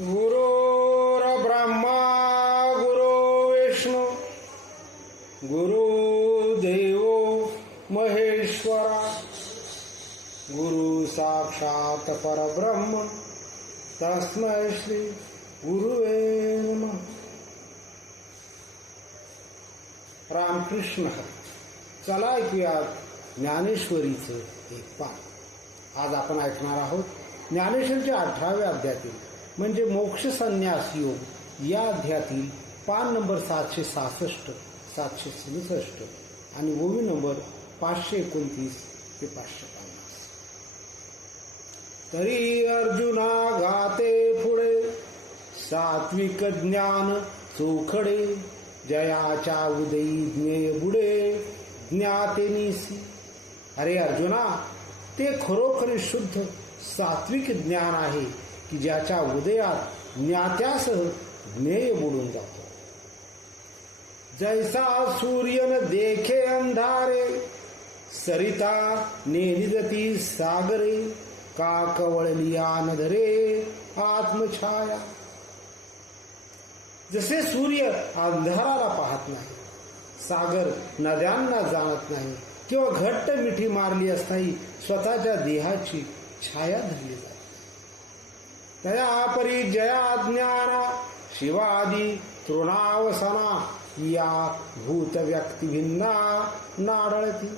गुरुर्ब्रह्मा गुरु विष्णू गुरुदेव महेश्वरा गुरु साक्षात परब्रह्म तस्मै श्री गुरुवे रामकृष्ण चला ऐकूयात ज्ञानेश्वरीचं एक पान. आज आपण ऐकणार आहोत ज्ञानेश्वरीच्या अठराव्या अध्यायातील म्हणजे मोक्ष संन्यास योग. या अध्यायातील पान नंबर सातशे सहासष्ट सातशे सदुसष्ट आणि ओवी नंबर पाचशे एकोणतीस ते पाचशे पन्नास. तरी अर्जुना गाते पुढे सात्विक ज्ञान चोखडे जयाच्या उदयी ज्ञेय बुडे ज्ञातेनिसी. अरे अर्जुना ते खरोखरी शुद्ध सात्विक ज्ञान आहे. की ज्याच्या उदयात ज्ञात्यासह ज्ञेय बुडून जातो. जैसा सूर्यन देखे अंधारे सरिता नेनिजती सागरे का कवळलिया आत्मछाया. जसे सूर्य अंधाराला पाहत नाही सागर नद्यांना जाणत नाही किंवा घट्ट मिठी मारली असताही स्वतःच्या देहाची छाया धरली जाते. तया परी जया ज्ञाना शिवादी तृणावसना या भूत व्यक्ती भिन्ना नाडळती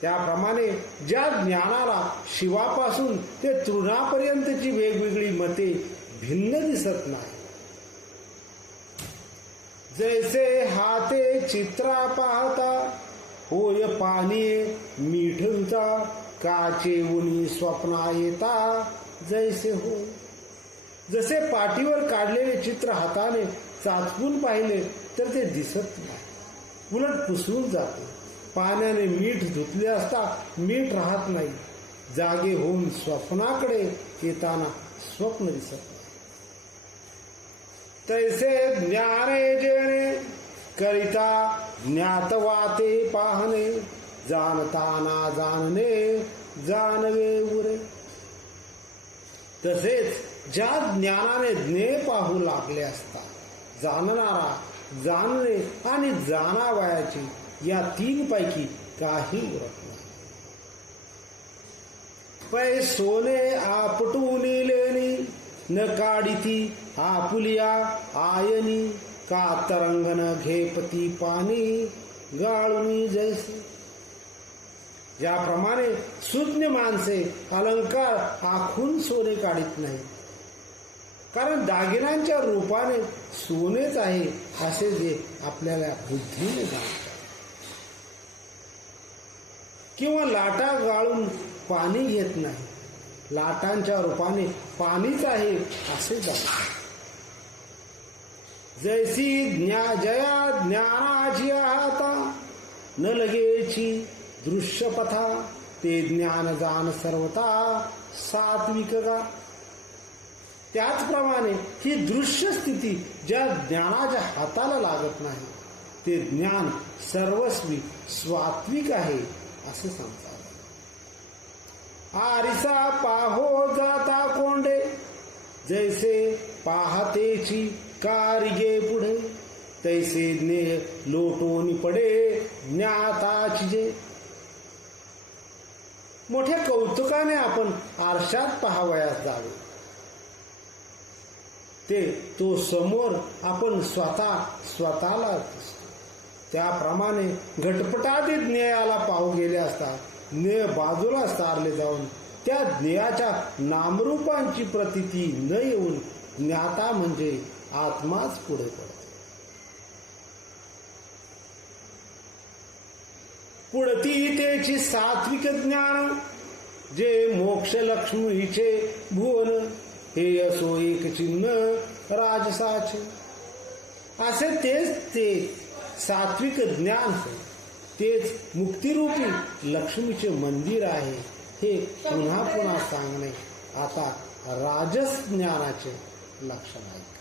त्याप्रमाणे ज्या ज्ञानाला शिवापासून ते तृणापर्यंतची वेगवेगळी मते भिन्न दिसत नाही. जैसे हाते चित्रा पाहता होय पाणी मिठूचा काचे उनी स्वप्ना येता. जैसे हो। जसे पाठीवर काढलेले चित्र हाताने चाचपून पाहिले तर ते दिसत नाही. उलट पुसवून जाते. पाण्याने मीठ धुतले असता मीठ राहत नाही. जागे होऊन स्वप्नाकडे येताना स्वप्न दिसत तैसे ज्ञाने जेणे करिता ज्ञातवाते पाहणे जाणताना जाणणे जानवे उरे. तसेच ज्या ज्ञानाने ज्ञेय पाहू लागले असता जाणणारा जाणणे आणि जाणावयाचे या तीन पैकी काही उरत नाही. पै सोने आपटून लेणी न काढिती आपुलिया आयनी का तरंगन घेपती पाणी गाळून जैसी ज्याप्रमाणे सुज्ञ माणसे अलंकार आखून सोने काढीत नाही कारण दागिन्यांच्या रूपाने सोनेच आहे असे जे आपल्याला बुद्धीने जाणतात किंवा लाटा गाळून पाणी घेत नाही. लाटांच्या रूपाने पाणीच आहे असे जाणतात जैसी ज्ञा जया ज्ञानाची आता न लगेची दृश्यपथा ते ज्ञान जाण सर्वता सात्विक का त्याचप्रमाणे ही दृश्य स्थिती ज्या ज्ञानाच्या हाताला लागत नाही ते ज्ञान सर्वस्वी स्वात्विक आहे असे सांगतात. आरिसा पाहो जाता कोंडे जैसे पाहतेची कारिगे पुढे तैसे ज्ञे लोटोनी पडे ज्ञाताची जे. मोठ्या कौतुकाने आपण आरशात पाहावयास जावे. ते तो समोर आपण स्वतः स्वतःला त्याप्रमाणे घटपटादी ज्ञेयाला पाहू गेले असता ज्ञेय बाजूला सारले जाऊन त्या ज्ञेयाच्या नामरूपांची प्रतिती न येऊन ज्ञाता म्हणजे आत्माच पुढे पडतो. पुढतीतेची सात्विक ज्ञान. जे मोक्ष लक्ष्मीचे भुवन हे असो एक चिन्ह राजसाचे. असे तेच ते सात्विक ज्ञान तेच मुक्तिरूपी लक्ष्मीचे मंदिर आहे. हे पुन्हा पुन्हा सांगणे आता राजस ज्ञानाचे लक्षण आहे.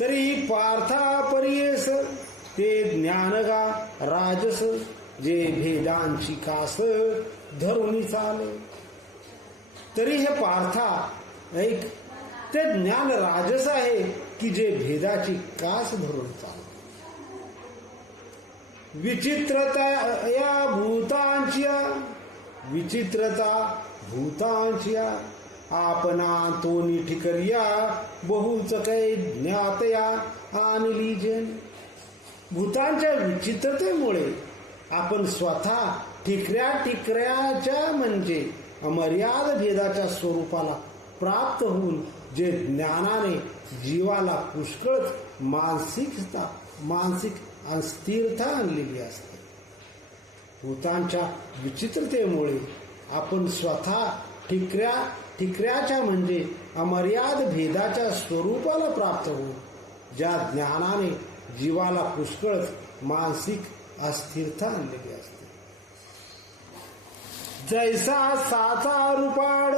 तरी पार्था परियेस ते ज्ञानगा राजस जे भेदांची कास धरुणी चाले. तरी हे पार्था ऐक ते ज्ञान राजस आहे की जे भेदाची कास धरून चाल. विचित्रता या भूतांच्या विचित्रता भूतांच्या आपणा तो ठिकरिया बहुच काही ज्ञातया आणि लिजेन भूतांच्या विचित्रतेमुळे आपण स्वतः ठिकऱ्या टिकऱ्याच्या म्हणजे अमर्याद भेदाच्या स्वरूपाला प्राप्त होऊन जे ज्ञानाने जीवाला पुष्कळ मानसिकता मानसिक अस्थिरता आणलेली असते. भूतांच्या विचित्रतेमुळे आपण स्वतः ठिकऱ्या ठिकऱ्याच्या म्हणजे अमर्याद भेदाच्या स्वरूपाला प्राप्त होऊन ज्या ज्ञानाने जीवाला पुष्कळ मानसिक अस्थिरता आणलेली असते. जैसा साचा रुपाड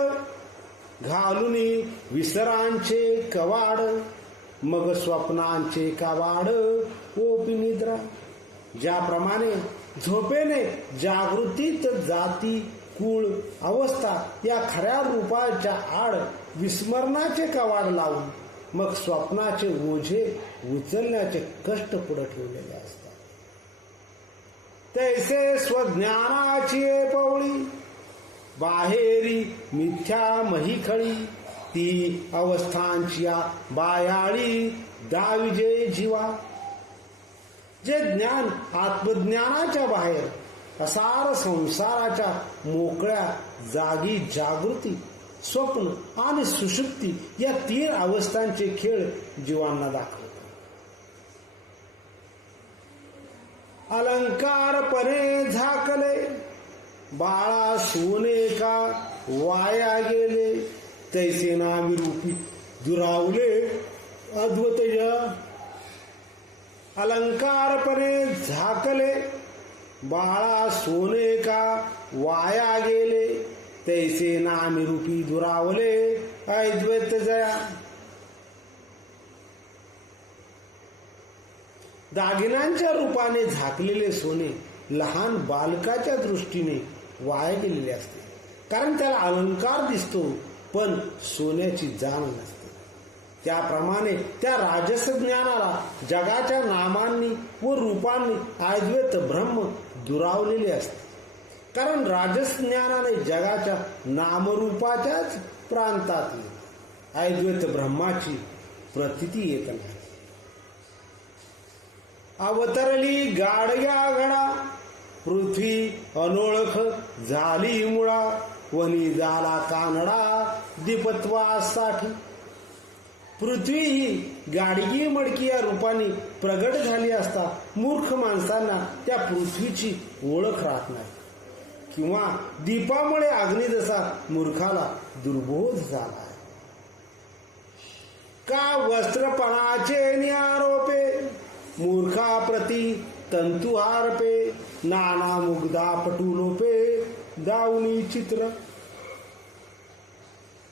घालून विसरांचे कवाड मग स्वप्नांचे कवाड ओपी निद्रा. ज्याप्रमाणे झोपेने जागृतीत जाती कुळ अवस्था या खऱ्या रूपाच्या आड विस्मरणाचे कवाड लावून मग स्वप्नाचे ओझे उचलण्याचे कष्ट पुढे ठेवलेले असतात. तैसे स्वज्ञानाची पवळी बाहेरी मिथ्या महिखळी ती अवस्थांच्या बायाळी दाविजे जीवा. जे ज्ञान आत्मज्ञानाच्या बाहेर असार संसाराच्या मोकळ्या जागी जागृती स्वप्न आणि सुशुक्ती या तीन अवस्थांचे खेळ जीवांना दाखवतात. अलंकारपणे झाकले बाळा सोने का वाया गेले तैसे नाविरूपी दुरावले अद्वैत अलंकारपणे झाकले बाळा सोने का वाया गेले तैसे नामिरूपी दुरावले अद्वैत जया। दागिन्यांच्या रूपाने झाकलेले सोने लहान बालकाच्या दृष्टीने वाया गेलेले असते. कारण त्याला अलंकार दिसतो पण सोन्याची जाण नसते. त्याप्रमाणे त्या राजस ज्ञानाला जगाच्या नामांनी व रूपांनी अद्वैत ब्रह्म दुरावलेले असते. कारण राजज्ञानाने जगाच्या नामरूपाच्याच प्रांतातली अद्वैत ब्रह्माची प्रतिती येत नाही. अवतरली गाडग्या घडा पृथ्वी अनोळख झाली मुळा वनी झाला कानडा दीपत्वासाठी पृथ्वी ही गाडगी मडकी या रूपाने प्रगट झाली असता मूर्ख माणसांना त्या पृथ्वीची ओळख राहत नाही. किंवा दीपामुळे अग्नी जसा मूर्खाला दुर्बोध झाला का वस्त्रपणाचे निआरोपे मूर्खाप्रती तंतुहारपे नाना मुग्धा पटुलोपे दावणी चित्र.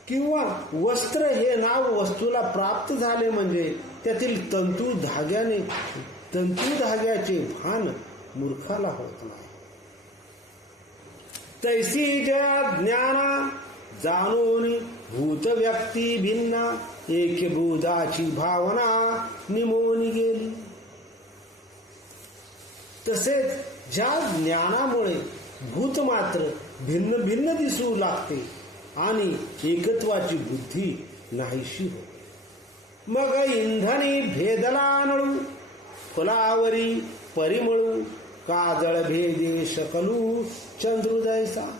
किंवा वस्त्र हे नाव वस्तूला प्राप्त झाले म्हणजे त्यातील तंतू धाग्याने तंतू धाग्याचे भान मूर्खाला होत नाही. तैसी ज्या ज्ञाना जाणून भूत व्यक्ती भिन्ना एक बुधाची भावना निमोनी गेली. तसेच ज्या ज्ञानामुळे भूत मात्र भिन्न भिन्न दिसू लागते आणि एकत्वाची बुद्धी नाहीशी होते. मग इंधनी भेदला नळू फुलावरी परिमळू काजळ भेदे शकलू चंद्रुदयसा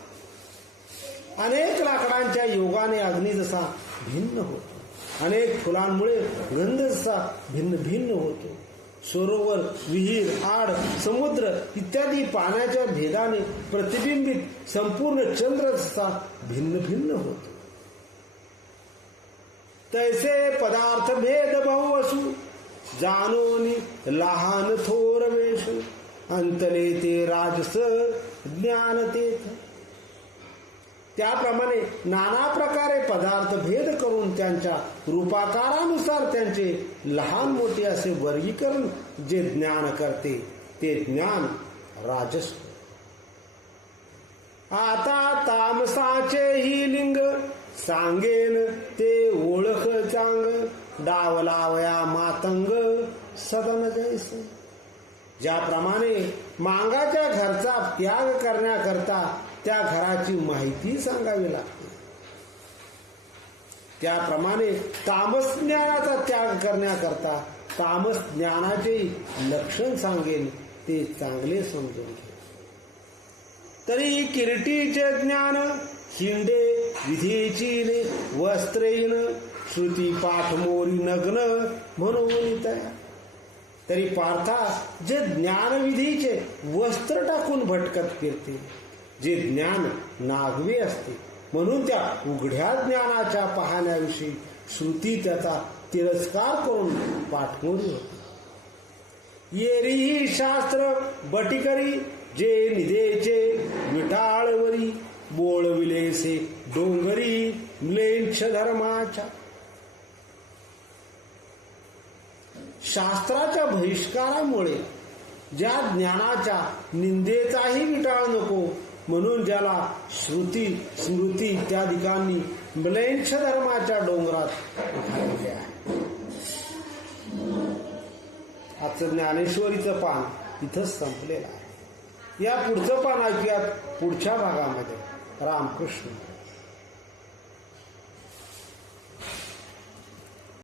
अनेक लाकडांच्या योगाने अग्नी जसा भिन्न होतो. अनेक फुलांमुळे गंध जसा भिन्न भिन्न होतो. सरोवर विहीर आड समुद्र इत्यादी पाण्याच्या भेदाने प्रतिबिंबित संपूर्ण चंद्र जसा भिन्न भिन्न होतो. तैसे पदार्थ भेद बहु असू जाणून लहान थोर वेशू. अंतले ते राजस ज्ञान ते. त्याप्रमाणे नाना प्रकारे पदार्थ भेद करून त्यांच्या रूपाकारानुसार त्यांचे लहान मोठे असे वर्गीकरण जे ज्ञान करते ते ज्ञान राजस आता तामसाचे ही लिंग सांगेन ते ओळख चांग डावलावया मातंग सदन जैसे. ज्याप्रमाणे मांगाच्या घरचा त्याग करण्याकरता त्या घराची माहिती सांगावी लागते. त्याप्रमाणे तामसज्ञानाचा त्याग करण्याकरता तामस ज्ञानाचे लक्षण सांगेल ते चांगले समजून घे. तरी किरटीचे ज्ञान हिंडे विधीची वस्त्रेन श्रुती पाठमोरी नग्न म्हणून तया तरी पार्था जे ज्ञानविधीचे वस्त्र टाकून भटकत फिरते जे ज्ञान नागवी असते म्हणून त्या उघड्या ज्ञानाच्या पाहण्याविषयी श्रुती त्याचा तिरस्कार करून पाठवली होती येरीही शास्त्र बटिकरी जे निधेचे विटाळवरी बोळविलेसे डोंगरी म्लेच्छ धर्माच्या शास्त्राच्या बहिष्कारामुळे ज्या ज्ञानाच्या निंदेचाही विटाळ नको म्हणून ज्याला श्रुती स्मृती इत्यादिकांनी म्लेच्छ धर्माच्या डोंगरात उठावले आहे. आजचं ज्ञानेश्वरीचं पान इथंच संपलेलं आहे. या पुढचं पान ऐकूयात पुढच्या भागामध्ये. रामकृष्ण.